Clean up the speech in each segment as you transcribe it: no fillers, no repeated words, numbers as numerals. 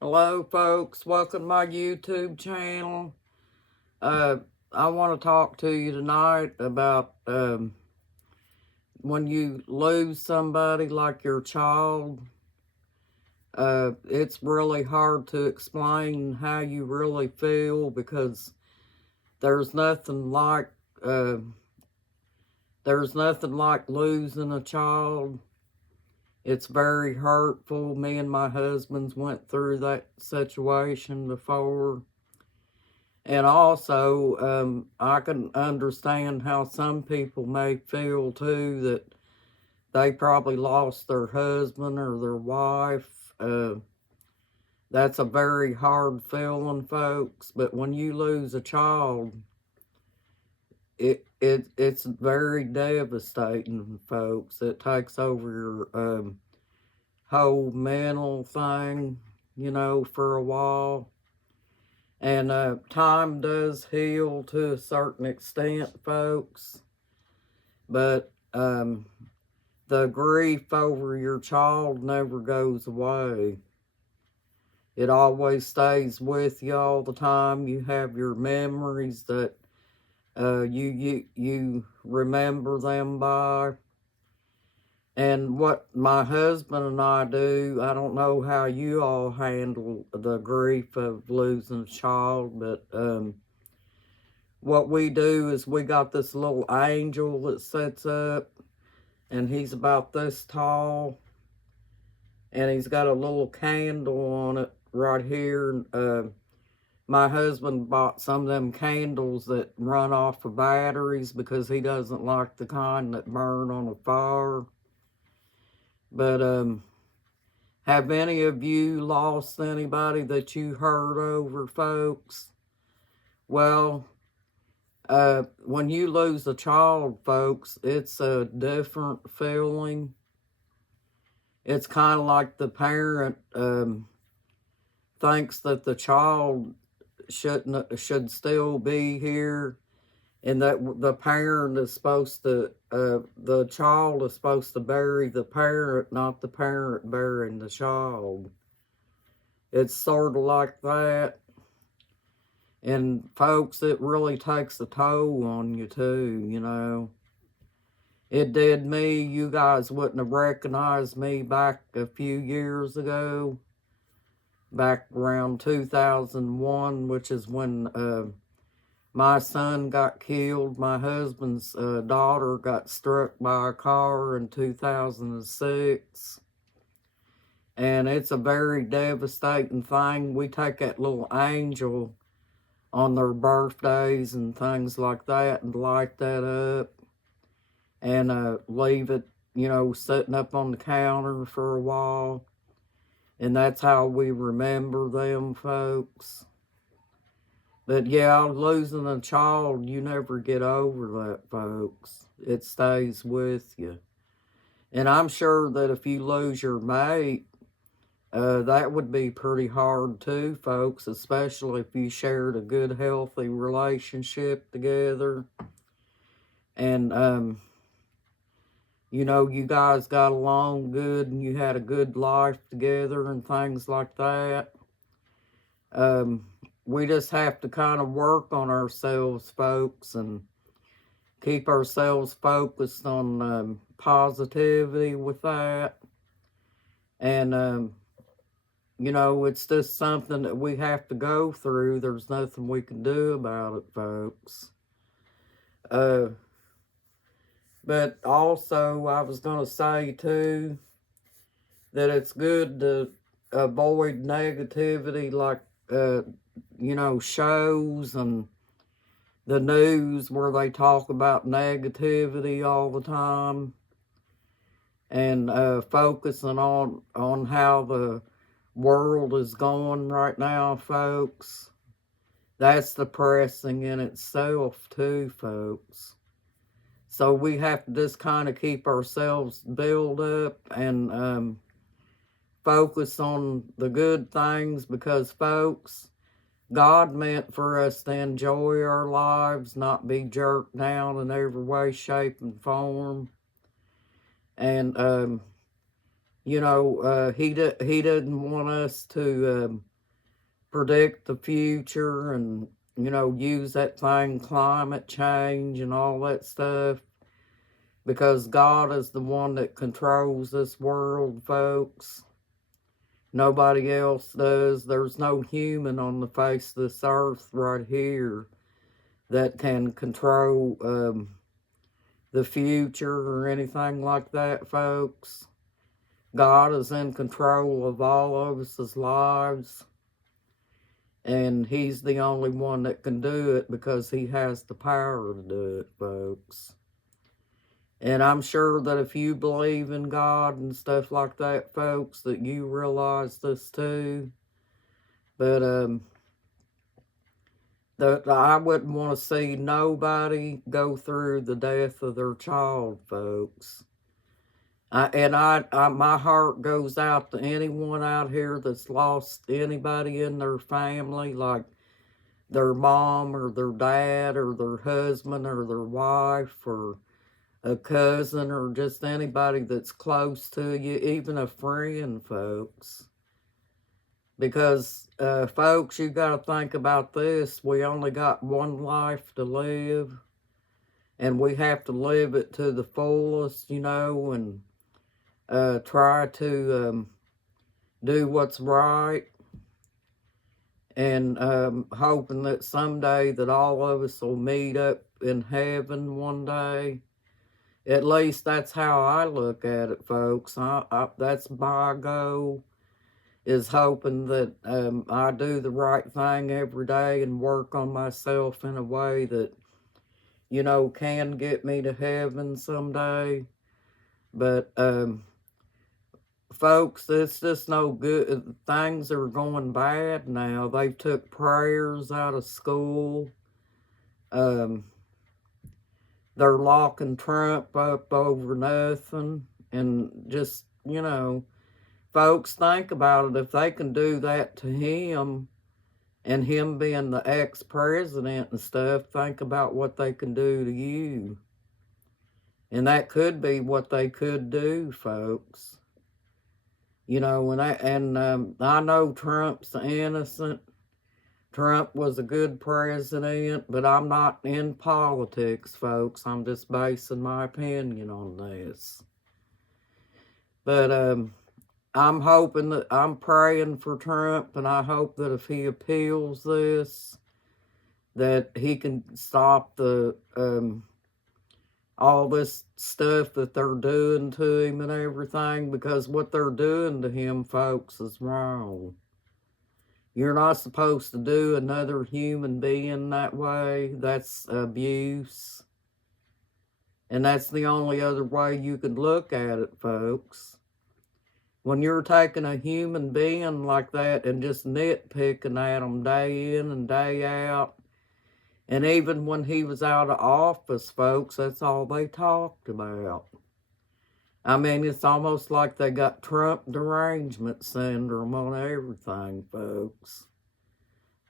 Hello, folks. Welcome to my YouTube channel. I want to talk to you tonight about when you lose somebody like your child. It's really hard to explain how you really feel because there's nothing like uh, there's nothing like losing a child. It's very hurtful. Me and my husbands went through that situation before. And also, I can understand how some people may feel too that they probably lost their husband or their wife. That's a very hard feeling, folks. But when you lose a child, it's very devastating, folks. It takes over your whole mental thing, for a while. And time does heal to a certain extent, folks. But the grief over your child never goes away. It always stays with you all the time. You have your memories that you remember them by. And what my husband and I do, I don't know how you all handle the grief of losing a child, but what we do is we got this little angel that sets up, and he's about this tall, and he's got a little candle on it right here. My husband bought some of them candles that run off of batteries because he doesn't like the kind that burn on a fire. But have any of you lost anybody that you heard over, folks? Well, when you lose a child, folks, it's a different feeling. It's kind of like the parent thinks that the child should still be here, and that the parent is supposed to, the child is supposed to bury the parent, not the parent burying the child. It's sort of like that. And folks, it really takes a toll on you too. It did me. You guys wouldn't have recognized me back a few years ago, back around 2001, which is when my son got killed. My husband's daughter got struck by a car in 2006. And it's a very devastating thing. We take that little angel on their birthdays and things like that and light that up and leave it, sitting up on the counter for a while. And that's how we remember them, folks. But yeah, losing a child, you never get over that, folks. It stays with you. And I'm sure that if you lose your mate, that would be pretty hard too, folks, especially if you shared a good, healthy relationship together. And, you guys got along good and you had a good life together and things like that. We just have to kind of work on ourselves, folks, and keep ourselves focused on positivity with that. And, it's just something that we have to go through. There's nothing we can do about it, folks. But also, I was going to say, too, that it's good to avoid negativity like, shows and the news where they talk about negativity all the time, and focusing on how the world is going right now, folks. That's depressing in itself too, folks. So we have to just kind of keep ourselves built up and focus on the good things, because, folks, God meant for us to enjoy our lives, not be jerked down in every way, shape, and form. And, he didn't want us to predict the future and, use that thing, climate change and all that stuff, because God is the one that controls this world, folks. Nobody else does. There's no human on the face of this earth right here that can control the future or anything like that, folks. God is in control of all of us' lives, and He's the only one that can do it because He has the power to do it, folks. And I'm sure that if you believe in God and stuff like that, folks, that you realize this too. But that I wouldn't want to see nobody go through the death of their child, folks. My heart goes out to anyone out here that's lost anybody in their family, like their mom or their dad or their husband or their wife or a cousin or just anybody that's close to you, even a friend, folks. Because, folks, you got to think about this. We only got one life to live, and we have to live it to the fullest, and try to do what's right, and hoping that someday that all of us will meet up in heaven one day. At least that's how I look at it, folks. That's my goal, is hoping that I do the right thing every day and work on myself in a way that, can get me to heaven someday. But, folks, it's just no good. Things are going bad now. They've took prayers out of school. They're locking Trump up over nothing. And just, folks, think about it. If they can do that to him, and him being the ex-president and stuff, think about what they can do to you. And that could be what they could do, folks. I know Trump's innocent. Trump was a good president, but I'm not in politics, folks. I'm just basing my opinion on this. But I'm praying for Trump, and I hope that if he appeals this, that he can stop the all this stuff that they're doing to him and everything, because what they're doing to him, folks, is wrong. You're not supposed to do another human being that way. That's abuse. And that's the only other way you could look at it, folks. When you're taking a human being like that and just nitpicking at them day in and day out, and even when he was out of office, folks, that's all they talked about. I mean, it's almost like they got Trump derangement syndrome on everything, folks.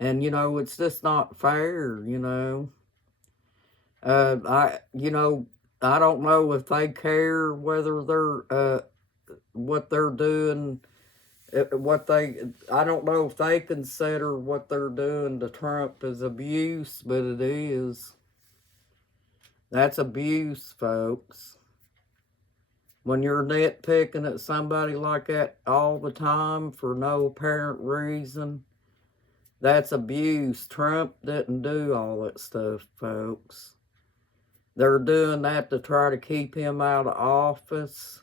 And, it's just not fair, I don't know if they care whether they're, what they're doing, I don't know if they consider what they're doing to Trump as abuse, but it is. That's abuse, folks. When you're nitpicking at somebody like that all the time for no apparent reason, that's abuse. Trump didn't do all that stuff, folks. They're doing that to try to keep him out of office.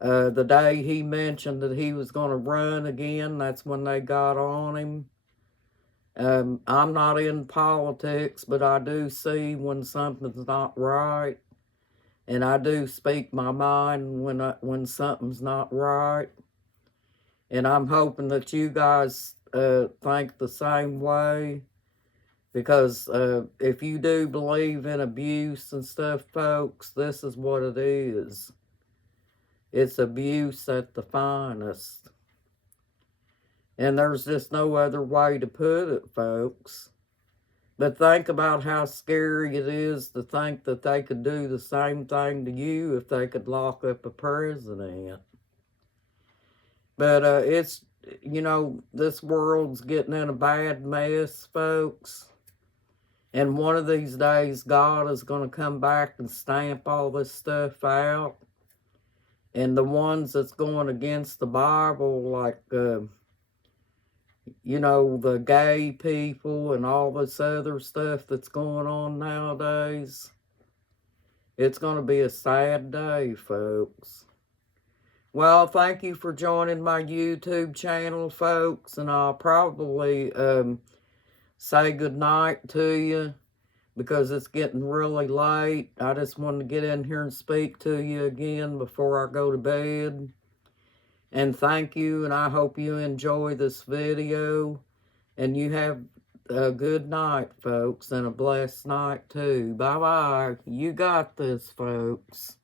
The day he mentioned that he was going to run again, that's when they got on him. I'm not in politics, but I do see when something's not right. And I do speak my mind when something's not right. And I'm hoping that you guys think the same way. Because if you do believe in abuse and stuff, folks, this is what it is. It's abuse at the finest. And there's just no other way to put it, folks. But think about how scary it is to think that they could do the same thing to you if they could lock up a president. But it's, you know, this world's getting in a bad mess, folks. And one of these days, God is going to come back and stamp all this stuff out. And the ones that's going against the Bible, like, you know, the gay people and all this other stuff that's going on nowadays, it's going to be a sad day, folks. Well, thank you for joining my YouTube channel, folks, and I'll probably say goodnight to you because it's getting really late. I just wanted to get in here and speak to you again before I go to bed. And thank you, and I hope you enjoy this video. And you have a good night, folks, and a blessed night, too. Bye-bye. You got this, folks.